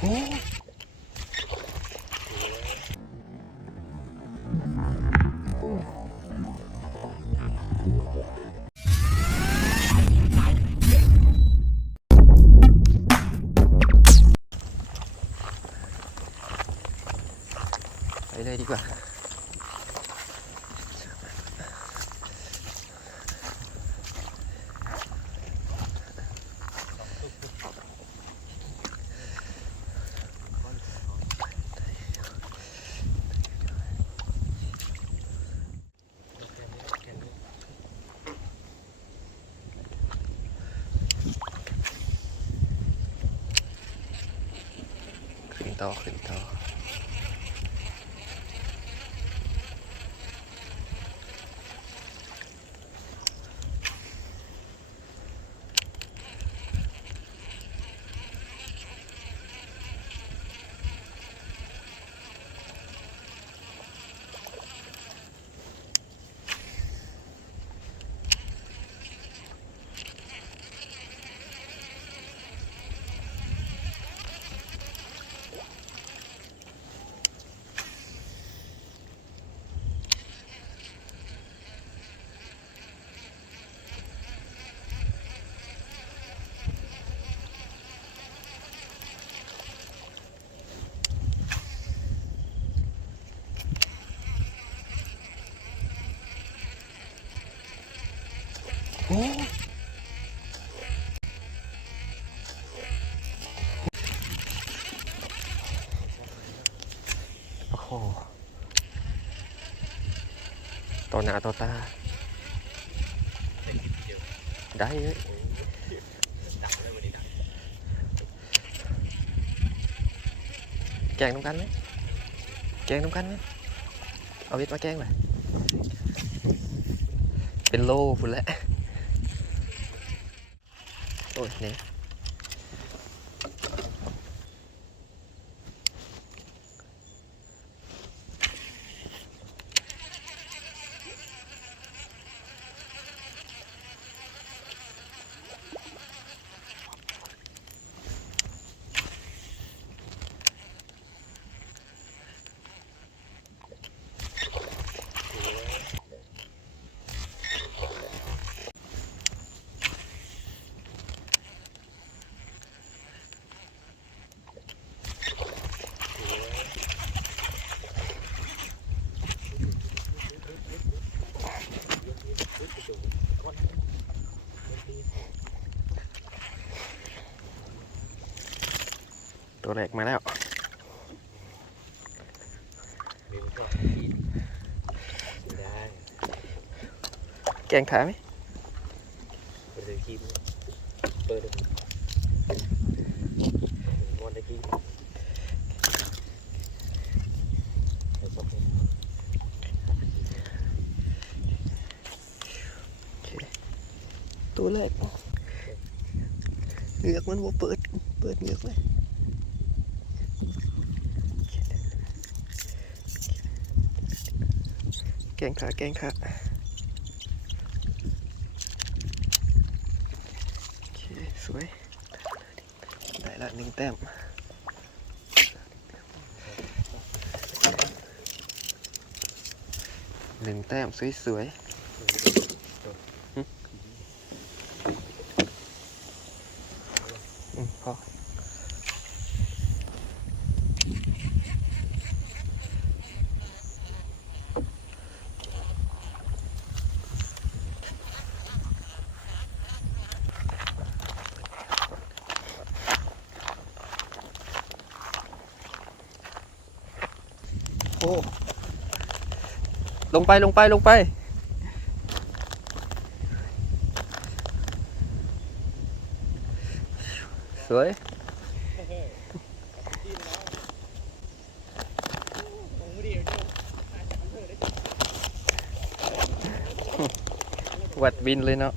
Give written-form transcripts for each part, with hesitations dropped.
โอ้ไปเลยดีกว่าขึ้นต่อขึ้นต่อโอ้โอ้โหต่อหน้าต่อตาได้เลยแกงน้ำกันไหมแกงน้ำกันไหมเอาวิทมาแกงไหมเป็นโลพุ่นแหละโอ้ยเนี่ยตัวแรกมาแล้วแกงขาไหมเปิดเลยกินเปิดเลยงอนได้กินตัวแรกเหงือกมันบ่เปิดเหงือกเลยแกงขาโอเคสวยได้ละ1 แต้ม1 แต้มสวยๆพอโอ้ลงไปสวยวัดบินเลยเนาะ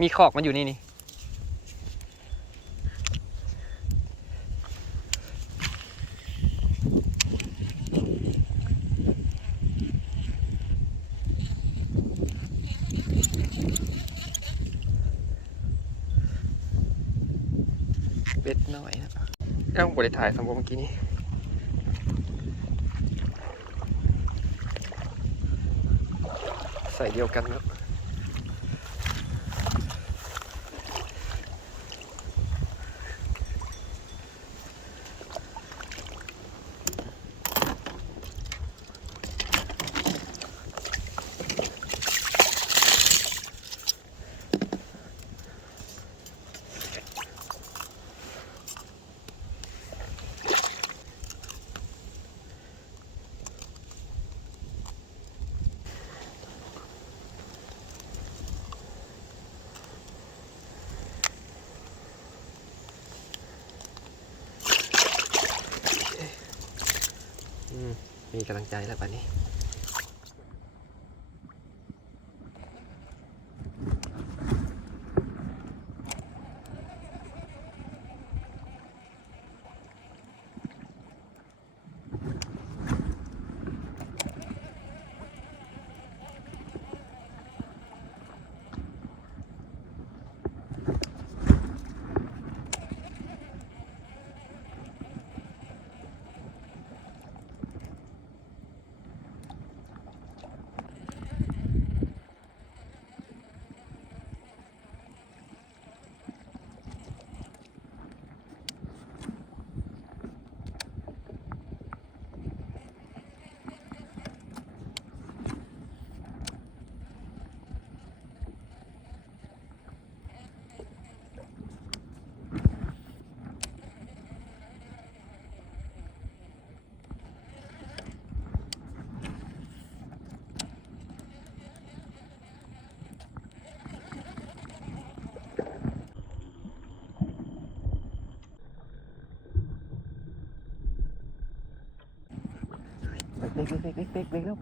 มีขอกมันอยู่นี่ เบ็ดหน่อยนะต้องบริถ่ายสมบูรณ์เมื่อกี้นี้ใส่เดียวกันครับมีกำลังใจแล้วป่านนี้เบรกแล้ว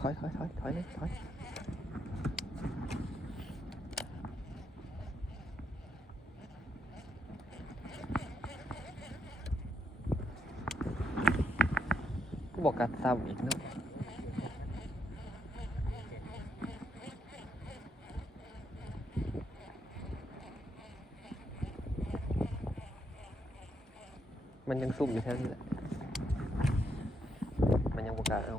ถอยเลยถอยก็บอกการซ้ำอีกเนาะมันยังซุ่มอยู่แค่นี้แหละมันยังบอกการเอา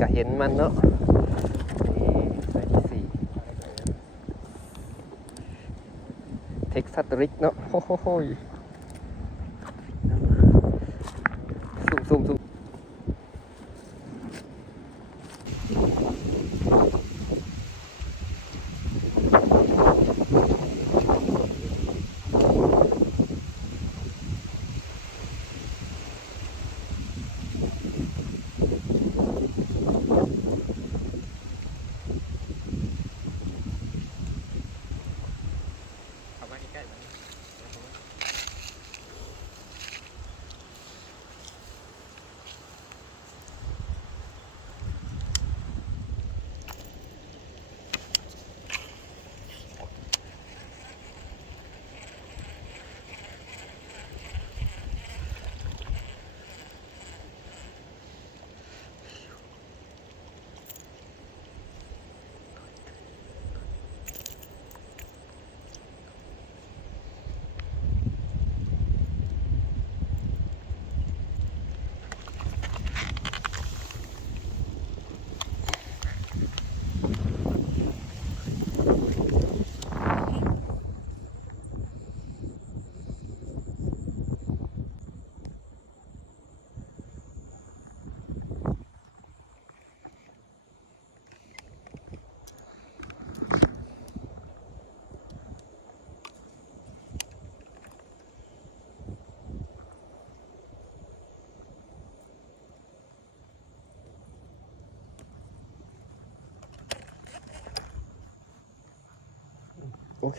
ก็เห็นมันเนาะนี่ใส่ที่สี่เท็กซัสริกเนาะโอ้โหซุ่ม โอเค